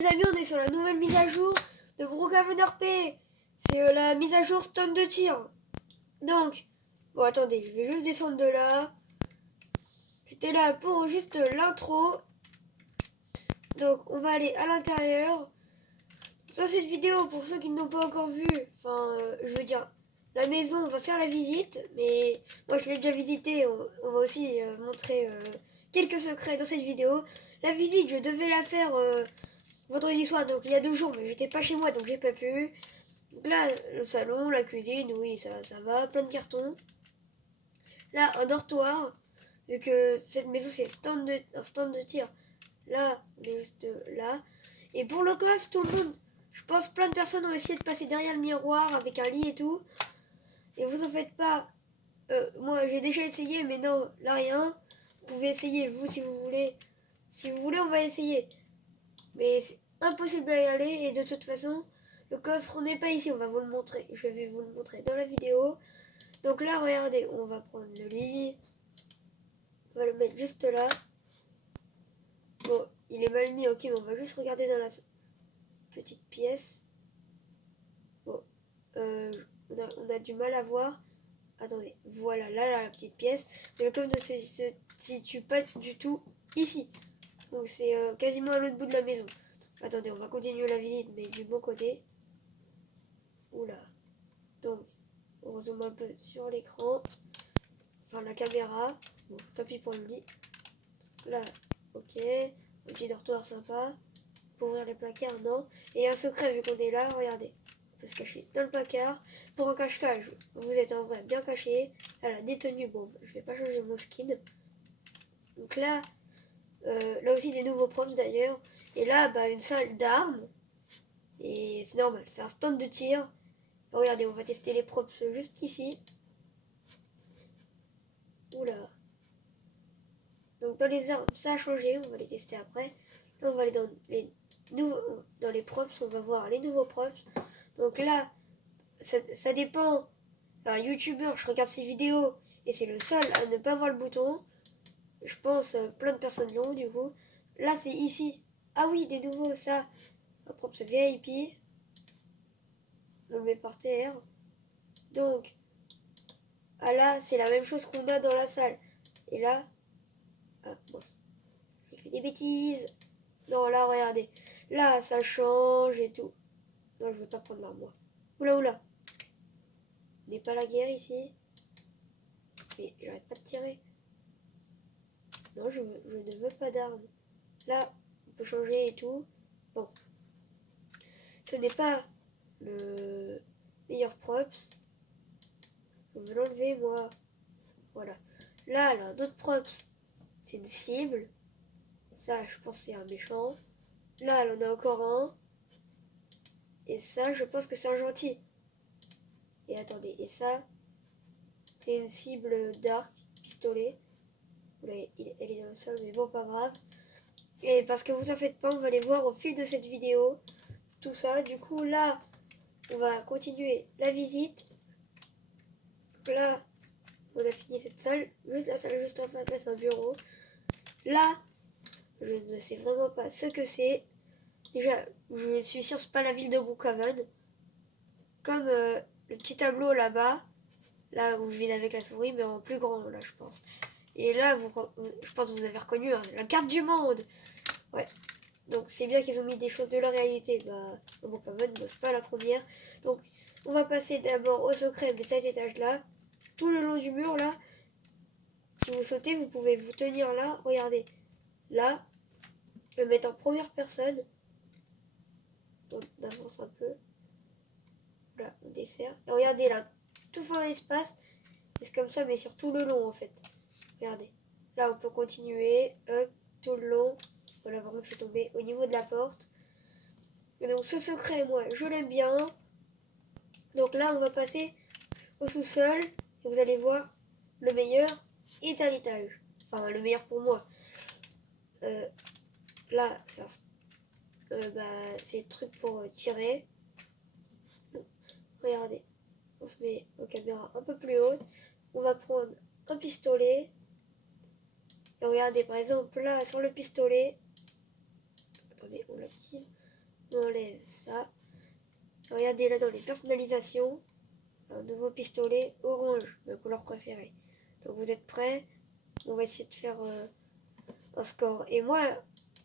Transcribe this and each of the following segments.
Les amis, on est sur la nouvelle mise à jour de Brookhaven RP. C'est la mise à jour stand de tir. Donc, bon attendez, je vais juste descendre de là. J'étais là pour juste l'intro. Donc on va aller à l'intérieur. Dans cette vidéo, pour ceux qui n'ont pas encore vu, je veux dire, la maison, on va faire la visite. Mais moi je l'ai déjà visité, on va aussi montrer quelques secrets dans cette vidéo. La visite, je devais la faire vendredi soir, donc il y a 2 jours, mais j'étais pas chez moi, donc j'ai pas pu. Donc là, le salon, la cuisine, oui, ça va, plein de cartons. Là, un dortoir, vu que cette maison c'est un stand de tir. Là, on est juste là. Et pour le coffre, tout le monde, je pense plein de personnes ont essayé de passer derrière le miroir avec un lit et tout. Et vous en faites pas. Moi, j'ai déjà essayé, mais non, là rien. Vous pouvez essayer, vous, si vous voulez. Si vous voulez, on va essayer. Mais c'est impossible à y aller et de toute façon, le coffre n'est pas ici, on va vous le montrer. Je vais vous le montrer dans la vidéo. Donc là, regardez, on va prendre le lit. On va le mettre juste là. Bon, il est mal mis, ok, mais on va juste regarder dans la petite pièce. Bon, on a du mal à voir. Attendez, voilà, là, la petite pièce. Mais le coffre ne se situe pas du tout ici. Donc c'est quasiment à l'autre bout de la maison. Attendez, on va continuer la visite, mais du bon côté. Oula. Donc, on zoome un peu sur l'écran. Enfin, la caméra. Bon, tant pis pour le lit. Là, ok. Un petit dortoir sympa. Pour ouvrir les placards, non. Et un secret, vu qu'on est là, regardez. On peut se cacher dans le placard. Pour un cache-cache, vous êtes en vrai bien caché. Là, la détenue, bon, je vais pas changer mon skin. Donc là, là aussi des nouveaux props d'ailleurs. Et là, bah, une salle d'armes. Et c'est normal, c'est un stand de tir. Regardez, on va tester les props juste ici. Oula. Donc dans les armes, ça a changé, on va les tester après. Là, on va aller dans les props, on va voir les nouveaux props. Donc là, ça dépend. Un youtubeur, je regarde ses vidéos et c'est le seul à ne pas voir le bouton. Je pense plein de personnes l'ont du coup. Là, c'est ici. Ah oui, des nouveaux, ça. Un props VIP. On le met par terre. Donc, ah là, c'est la même chose qu'on a dans la salle. Et là, ah, bon, j'ai fait des bêtises. Non, là, regardez. Là, ça change et tout. Non, je veux pas prendre l'arme, moi. Oula, oula. N'est pas la guerre ici. Mais j'arrête pas de tirer. Non, je ne veux pas d'arme. Là, on peut changer et tout. Bon. Ce n'est pas le meilleur props. Je veux l'enlever, moi. Voilà. Là, d'autres props. C'est une cible. Ça, je pense que c'est un méchant. Là, elle en a encore un. Et ça, je pense que c'est un gentil. Et attendez, et ça, c'est une cible d'arc, pistolet. Elle est dans le sol, mais bon, pas grave. Et parce que vous en faites pas, on va les voir au fil de cette vidéo. Tout ça, du coup, là, on va continuer la visite. Là, on a fini cette salle. Juste la salle juste en face, là, c'est un bureau. Là, je ne sais vraiment pas ce que c'est. Déjà, je suis sûre que c'est pas la ville de Brookhaven. Comme le petit tableau là-bas, là où je viens avec la souris, mais en plus grand, là, je pense. Et là, je pense que vous avez reconnu hein, la carte du monde. Ouais. Donc c'est bien qu'ils ont mis des choses de la réalité. Bah, Brookhaven, c'est pas la première. Donc, on va passer d'abord au secret de cet étage-là. Tout le long du mur, là. Si vous sautez, vous pouvez vous tenir là. Regardez. Là, le mettre en première personne. On avance un peu. Là, on dessert. Et regardez là, tout fin espace. Et c'est comme ça, mais sur tout le long en fait. Regardez. Là, on peut continuer. Hop, tout le long. Voilà, par contre, je suis tombée au niveau de la porte. Et donc, ce secret, moi, je l'aime bien. Donc là, on va passer au sous-sol. Et vous allez voir, le meilleur est à l'étage. Enfin, le meilleur pour moi. Là, c'est le truc pour tirer. Donc, regardez. On se met aux caméras un peu plus hautes. On va prendre un pistolet. Et regardez, par exemple, là, sur le pistolet. Attendez, on l'active. On enlève ça. Regardez là dans les personnalisations. Un nouveau pistolet orange, ma couleur préférée. Donc vous êtes prêts? On va essayer de faire un score. Et moi,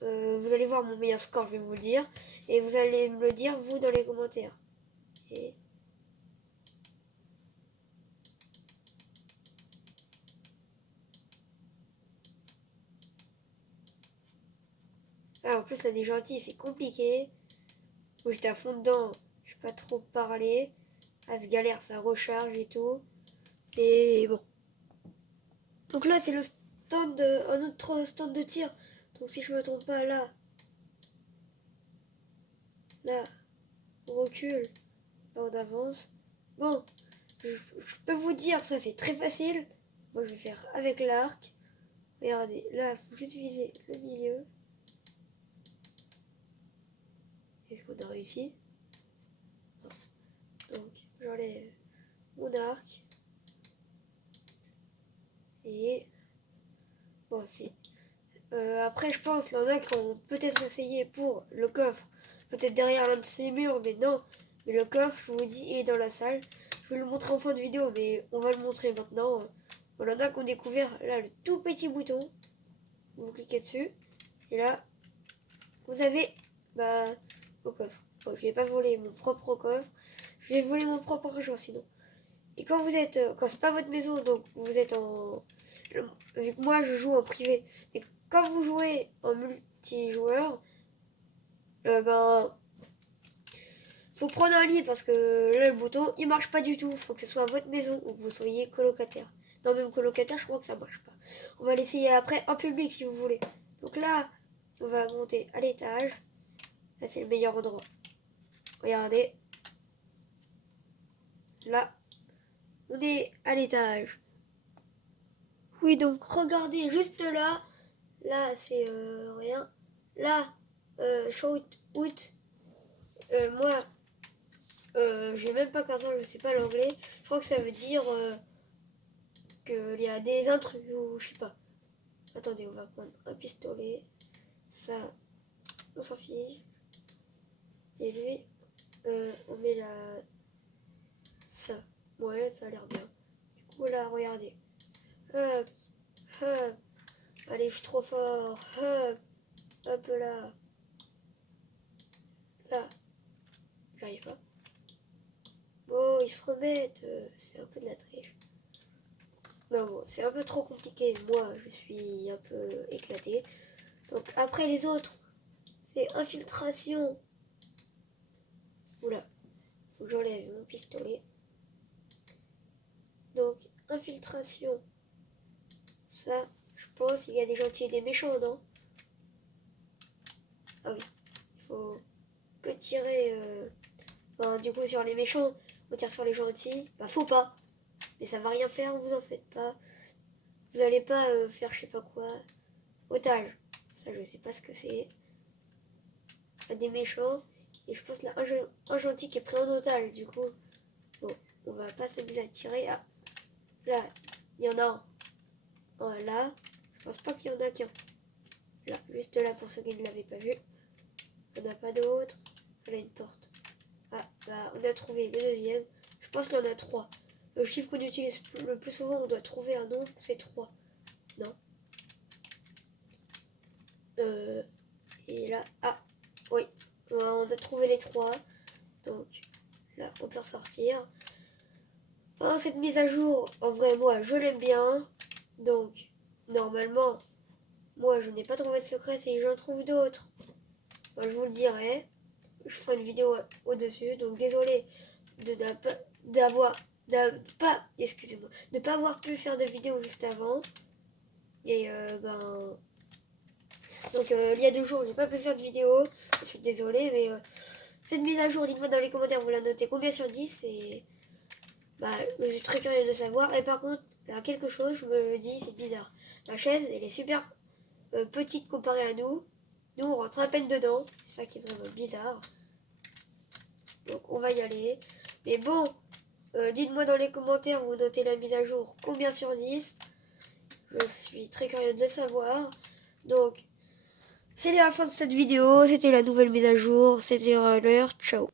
vous allez voir mon meilleur score, je vais vous le dire. Et vous allez me le dire, vous, dans les commentaires. Et... Ah, en plus, là, des gentils, c'est compliqué. Moi, j'étais à fond dedans. Je sais pas trop parler. Ah, ce galère, ça recharge et tout. Et bon. Donc là, c'est le stand un autre stand de tir. Donc si je me trompe pas, là, on recule. Là, on avance. Bon, je peux vous dire, ça, c'est très facile. Moi, je vais faire avec l'arc. Regardez, là, il faut juste viser le milieu. Est-ce qu'on a réussi? Donc, j'enlève mon arc. Et... Bon, c'est... après, je pense qu'il y en a qui ont peut-être essayé pour le coffre. Peut-être derrière l'un de ces murs, mais non. Mais le coffre, je vous dis, il est dans la salle. Je vais le montrer en fin de vidéo, mais on va le montrer maintenant. Il y en a qui ont découvert, là, le tout petit bouton. Vous cliquez dessus. Et là, vous avez, bah, au coffre. Bon, je vais pas voler mon propre coffre. Je vais voler mon propre argent, sinon. Et quand vous êtes, quand c'est pas votre maison, donc vous êtes en... Vu que moi, je joue en privé. Mais quand vous jouez en multijoueur, ben... faut prendre un lit parce que là, le bouton, il marche pas du tout. Faut que ce soit votre maison ou que vous soyez colocataire. Non, même colocataire, je crois que ça marche pas. On va l'essayer après en public si vous voulez. Donc là, on va monter à l'étage. Là, c'est le meilleur endroit. Regardez. Là, on est à l'étage. Oui, donc regardez juste là. Là, c'est rien. Là, shout out. Moi, j'ai même pas 15 ans, je sais pas l'anglais. Je crois que ça veut dire qu'il y a des intrus ou je sais pas. Attendez, on va prendre un pistolet. Ça, on s'en fiche. Et lui, on met la... ça. Ouais, ça a l'air bien. Du coup, là, regardez. Hop, hop. Allez, je suis trop fort. Hop, hop là. Là, j'arrive pas. Bon, ils se remettent. C'est un peu de la triche. Non, bon, c'est un peu trop compliqué. Moi, je suis un peu éclaté. Donc, après les autres, c'est infiltration. Oula, faut que j'enlève mon pistolet. Donc, infiltration. Ça, je pense, il y a des gentils et des méchants, non? Ah oui, il faut que tirer... Ben, du coup, sur les méchants, on tire sur les gentils. Bah, faut pas. Mais ça va rien faire, vous en faites pas. Vous allez pas faire je sais pas quoi. Otage. Ça, je sais pas ce que c'est. Des méchants. Et je pense là, un gentil qui est pris en otage, du coup. Bon, on va pas s'amuser à tirer. Ah, là, il y en a un là. Je pense pas qu'il y en a qu'un. Là, juste là pour ceux qui ne l'avaient pas vu. Il n'y en a pas d'autre. Là, une porte. Ah, bah, on a trouvé le deuxième. Je pense qu'il y en a 3. Le chiffre qu'on utilise le plus souvent, on doit trouver un nombre, c'est 3. Non. Et là, ah, oui, on a trouvé les 3. Donc, là, on peut ressortir. Oh, cette mise à jour, en vrai, moi, je l'aime bien. Donc, normalement, moi, je n'ai pas trouvé de secret. Si j'en trouve d'autres, ben, je vous le dirai. Je ferai une vidéo au-dessus. Donc, désolé de d'avoir... pas, excusez-moi, de pas avoir pu faire de vidéo juste avant. Et, ben... Donc, il y a 2 jours, j'ai pas pu faire de vidéo. Je suis désolée, mais... cette mise à jour, dites-moi dans les commentaires, vous la notez combien sur 10 et... Bah, je suis très curieuse de savoir. Et par contre, là, quelque chose, je me dis, c'est bizarre. La chaise, elle est super petite comparée à nous. Nous, on rentre à peine dedans. C'est ça qui est vraiment bizarre. Donc, on va y aller. Mais bon, dites-moi dans les commentaires, vous notez la mise à jour combien sur 10. Je suis très curieuse de savoir. Donc, C'est la fin de cette vidéo, c'était la nouvelle mise à jour, c'était l'heure, ciao.